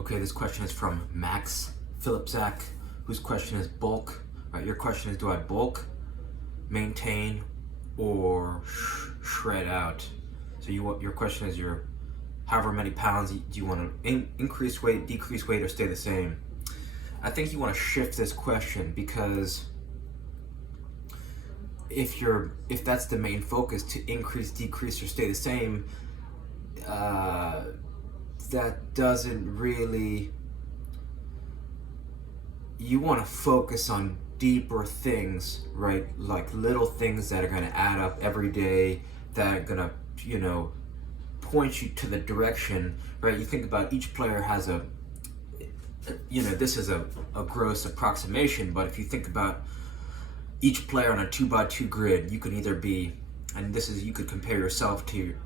Okay, this question is from Max Philipzak, whose question is bulk. Right, your question is, do I bulk, maintain, or shred out? So your question is your however many pounds do you want to increase weight, decrease weight, or stay the same? I think you want to shift this question, because if that's the main focus, to increase, decrease, or stay the same, that doesn't really. You want to focus on deeper things, right? Like little things that are going to add up every day, that are going to, point you to the direction, right? You think about each player has this is a gross approximation, but if you think about each player on a 2x2 grid, you could either be, and you could compare yourself to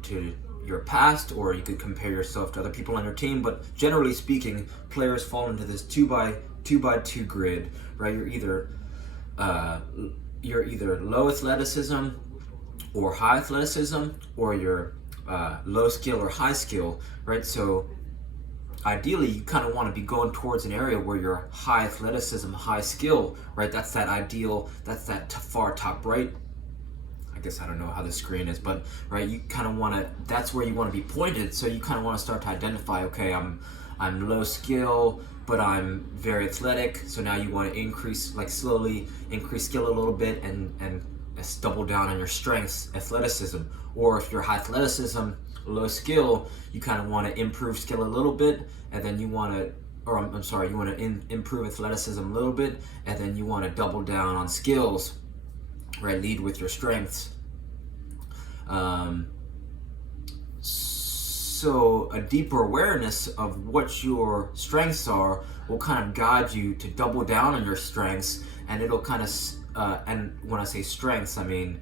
your past, or you could compare yourself to other people on your team, but generally speaking, players fall into this 2x2 grid, right? You're either low athleticism or high athleticism, or you're low skill or high skill, right? So ideally, you kind of want to be going towards an area where you're high athleticism, high skill, right? That's that ideal, that's that far top right. I guess I don't know how the screen is, but right, you kind of want to, that's where you want to be pointed. So you kind of want to start to identify, okay, I'm low skill, but I'm very athletic. So now you want to slowly increase skill a little bit, and double down on your strengths, athleticism. Or if you're high athleticism, low skill, you kind of want to improve skill a little bit, and then you want to, you want to improve athleticism a little bit, and then you want to double down on skills, right? Lead with your strengths. So a deeper awareness of what your strengths are will kind of guide you to double down on your strengths, and it'll kind of, and when I say strengths, I mean,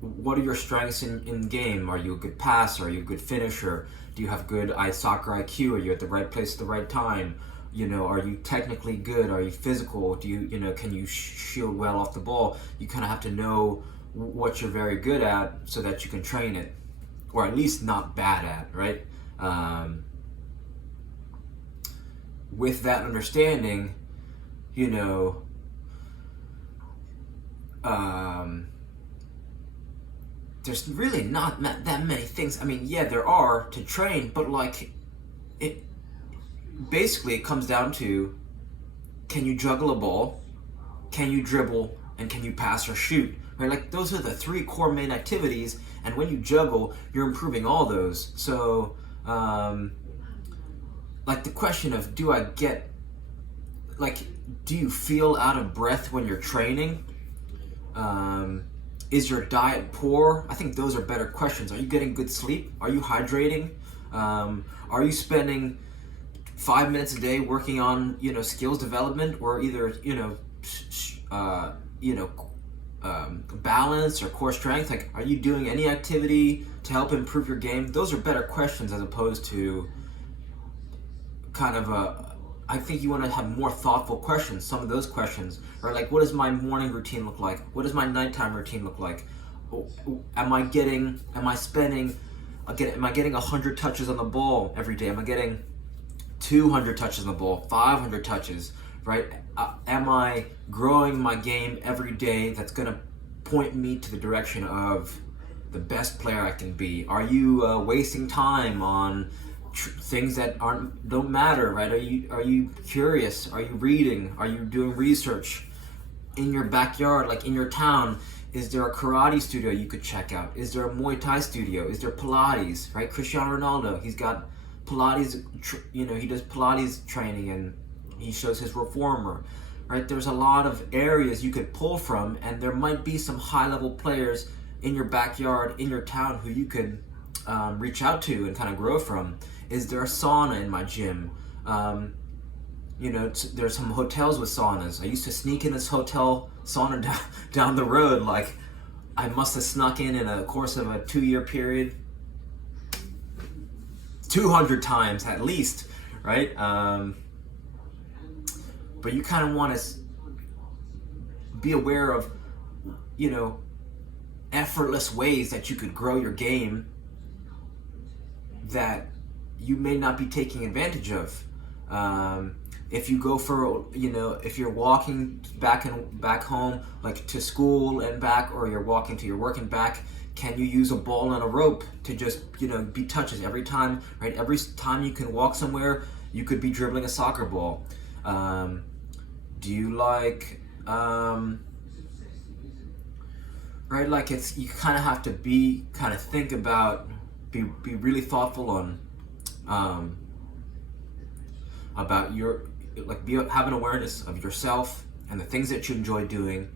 what are your strengths in game? Are you a good passer? Are you a good finisher? Do you have good soccer IQ? Are you at the right place at the right time? Are you technically good? Are you physical? Do you, can you shield well off the ball? You kind of have to know what you're very good at so that you can train it, or at least not bad at, right? With that understanding, there's really not that many things. I mean, yeah, there are to train, but it comes down to, can you juggle a ball, can you dribble, and can you pass or shoot, right? Like, those are the three core main activities, and when you juggle, you're improving all those. So the question of, do you feel out of breath when you're training? Is your diet poor? I think those are better questions. Are you getting good sleep? Are you hydrating? Are you spending 5 minutes a day working on, skills development, or either, balance or core strength? Like, are you doing any activity to help improve your game? Those are better questions, as opposed to kind of I think you want to have more thoughtful questions. Some of those questions are like, what does my morning routine look like? What does my nighttime routine look like? Am I getting 100 touches on the ball every day? Am I getting 200 touches on the ball, 500 touches, right? Am I growing my game every day that's going to point me to the direction of the best player I can be? Are you wasting time on things that don't matter, right? Are you curious? Are you reading? Are you doing research? In your backyard, like in your town, is there a karate studio you could check out? Is there a Muay Thai studio? Is there Pilates, right? Cristiano Ronaldo, he's got Pilates, he does Pilates training, and he shows his reformer, right? There's a lot of areas you could pull from, and there might be some high-level players in your backyard, in your town, who you could reach out to and kind of grow from. Is there a sauna in my gym? There's some hotels with saunas. I used to sneak in this hotel sauna down the road. Like, I must have snuck in a course of a 2-year period 200 times at least, right? But you kind of want to be aware of, effortless ways that you could grow your game that you may not be taking advantage of. If you go for, if you're walking back home, like to school and back, or you're walking to your work and back, can you use a ball and a rope to just, be touches every time, right? Every time you can walk somewhere, you could be dribbling a soccer ball. Do you like, right? Like you kind of have to think about, be really thoughtful on, about have an awareness of yourself and the things that you enjoy doing,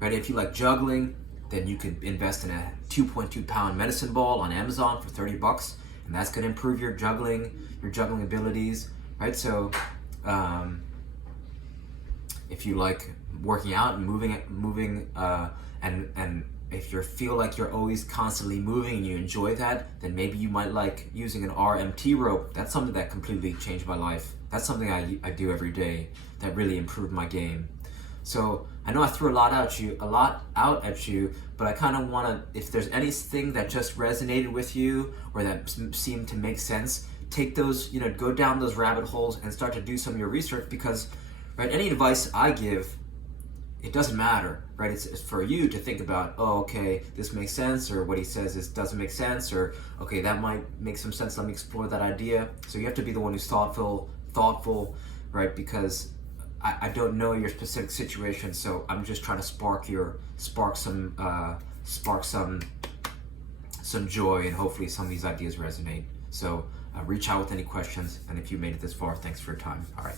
right? If you like juggling, then you could invest in a 2.2 pound medicine ball on Amazon for $30, and that's going to improve your juggling abilities, right? So, if you like working out and moving, and if you feel like you're always constantly moving and you enjoy that, then maybe you might like using an RMT rope. That's something that completely changed my life. That's something I do every day that really improved my game. So I know I threw a lot out at you, but I kind of want to, if there's anything that just resonated with you or that seemed to make sense, take those, go down those rabbit holes and start to do some of your research, because, right, any advice I give, it doesn't matter, right? It's for you to think about, oh, okay, this makes sense, or what he says doesn't make sense, or okay, that might make some sense, let me explore that idea. So you have to be the one who's thoughtful, right? Because I don't know your specific situation, so I'm just trying to spark some joy, and hopefully some of these ideas resonate. So reach out with any questions, and if you made it this far, thanks for your time. All right.